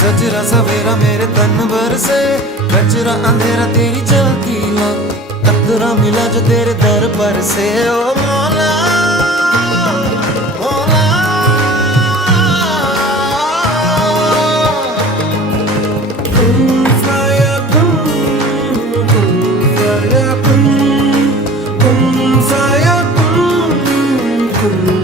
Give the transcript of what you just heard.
सजरा सवेरा मेरे तन भर से, कचरा अंधेरा तेरी चलती ला, कतरा मिला जो तेरे दर पर से। ओ मौला मौला, कुन फयकुन, कुन फयकुन, कुन फयकुन, कुन